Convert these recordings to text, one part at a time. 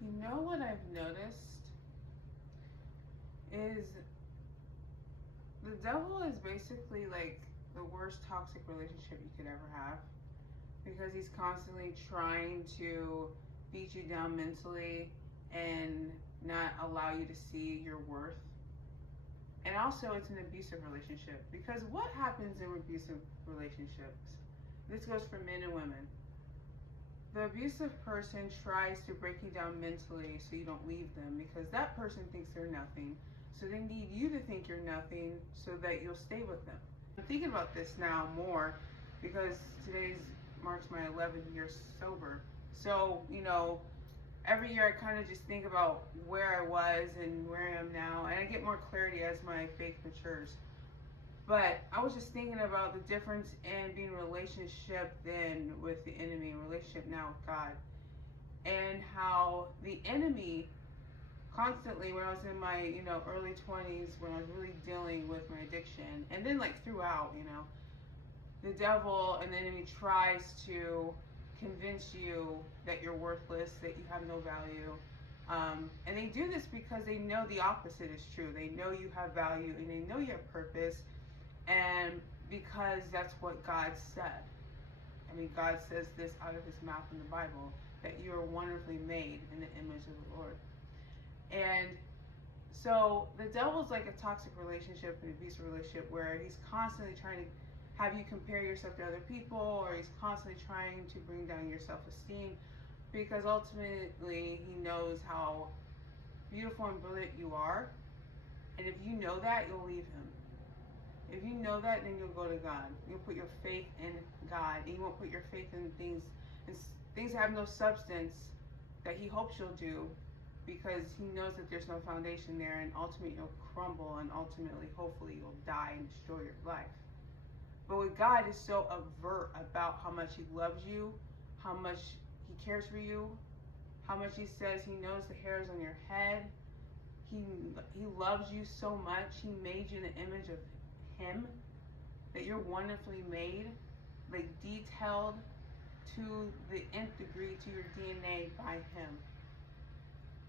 You know what I've noticed is the devil is basically like the worst toxic relationship you could ever have, because he's constantly trying to beat you down mentally and not allow you to see your worth. And also, it's an abusive relationship, because what happens in abusive relationships? This goes for men and women. The abusive person tries to break you down mentally so you don't leave them, because that person thinks they're nothing. So they need you to think you're nothing so that you'll stay with them. I'm thinking about this now more because today's marks my 11th year sober. So, every year I kind of just think about where I was and where I am now, and I get more clarity as my faith matures. But I was just thinking about the difference in being in a relationship then with the enemy, a relationship now with God, and how the enemy constantly, when I was in my early 20s, when I was really dealing with my addiction, and then like throughout, the devil and the enemy tries to convince you that you're worthless, that you have no value. And they do this because they know the opposite is true. They know you have value and they know you have purpose, and because that's what God said. I mean, God says this out of his mouth in the Bible, that you are wonderfully made in the image of the Lord. And so the devil's like a toxic relationship, an abusive relationship, where he's constantly trying to have you compare yourself to other people, or he's constantly trying to bring down your self-esteem, because ultimately he knows how beautiful and brilliant you are. And if you know that, you'll leave him. If you know that, then you'll go to God. You'll put your faith in God, and you won't put your faith in things that have no substance that he hopes you'll do, because he knows that there's no foundation there, and ultimately you'll crumble, and ultimately, hopefully, you'll die and destroy your life. But with God, is so overt about how much he loves you, how much he cares for you, how much he says he knows the hairs on your head. He loves you so much. He made you in the image of him, that you're wonderfully made, like detailed to the nth degree to your DNA by him.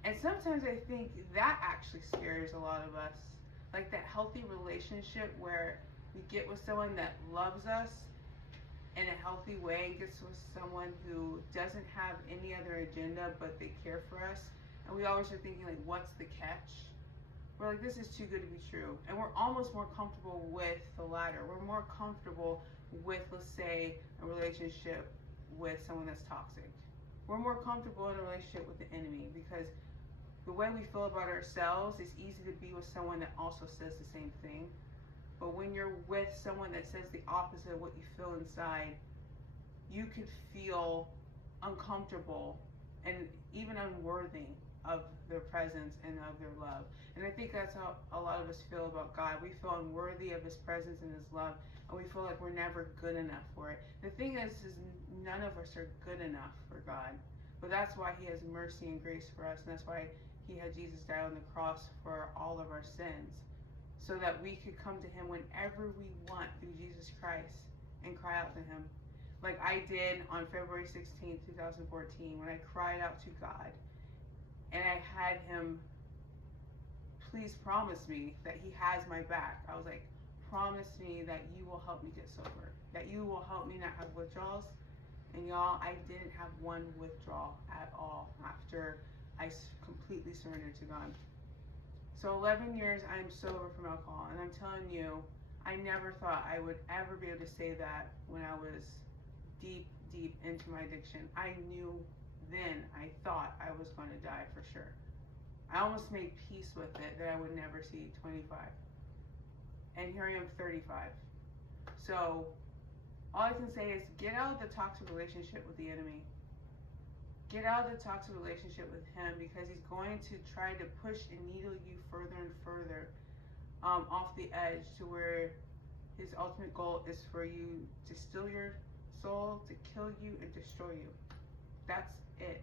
And sometimes I think that actually scares a lot of us. Like that healthy relationship where we get with someone that loves us in a healthy way, and gets with someone who doesn't have any other agenda but they care for us. And we always are thinking, like, what's the catch? We're like, this is too good to be true. And we're almost more comfortable with the latter. We're more comfortable with, let's say, a relationship with someone that's toxic. We're more comfortable in a relationship with the enemy, because the way we feel about ourselves, it's easy to be with someone that also says the same thing. But when you're with someone that says the opposite of what you feel inside, you could feel uncomfortable and even unworthy of their presence and of their love. And I think that's how a lot of us feel about God. We feel unworthy of his presence and his love, and we feel like we're never good enough for it. The thing is none of us are good enough for God. But that's why he has mercy and grace for us, and that's why he had Jesus die on the cross for all of our sins, so that we could come to him whenever we want through Jesus Christ and cry out to him. Like I did on February 16th, 2014, when I cried out to God and I had him please promise me that he has my back. I was like, promise me that you will help me get sober, that you will help me not have withdrawals. And y'all, I didn't have one withdrawal at all after I completely surrendered to God. So 11 years I'm sober from alcohol, and I'm telling you, I never thought I would ever be able to say that when I was deep into my addiction. I knew then, I thought I was going to die for sure. I almost made peace with it, that I would never see 25. And here I am 35. So all I can say is get out of the toxic relationship with the enemy. Get out of the toxic relationship with him, because he's going to try to push and needle you further and further off the edge, to where his ultimate goal is for you to steal your soul, to kill you, and destroy you. That's it.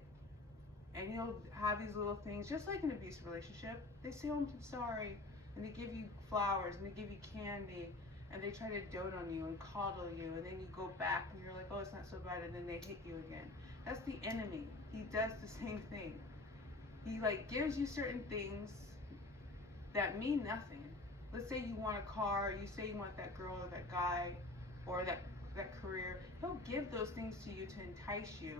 And he'll have these little things, just like an abusive relationship. They say, oh, I'm sorry, and they give you flowers, and they give you candy, and they try to dote on you and coddle you, and then you go back and you're like, oh, it's not so bad, and then they hit you again. That's the enemy. He does the same thing. He like gives you certain things that mean nothing. Let's say you want a car, you say you want that girl or that guy or that career. He'll give those things to you to entice you.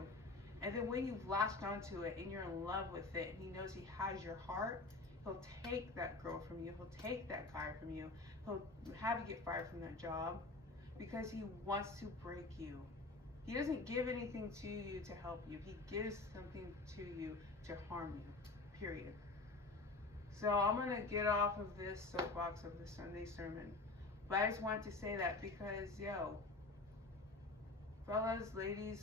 And then when you've latched onto it and you're in love with it and he knows he has your heart, he'll take that girl from you, he'll take that guy from you, he'll have you get fired from that job because he wants to break you. He doesn't give anything to you to help you. He gives something to you to harm you, period. So I'm going to get off of this soapbox of the Sunday sermon. But I just wanted to say that because, fellas, ladies,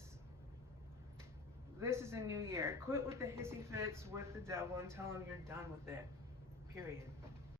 this is a new year. Quit with the hissy fits with the devil and tell him you're done with it, period.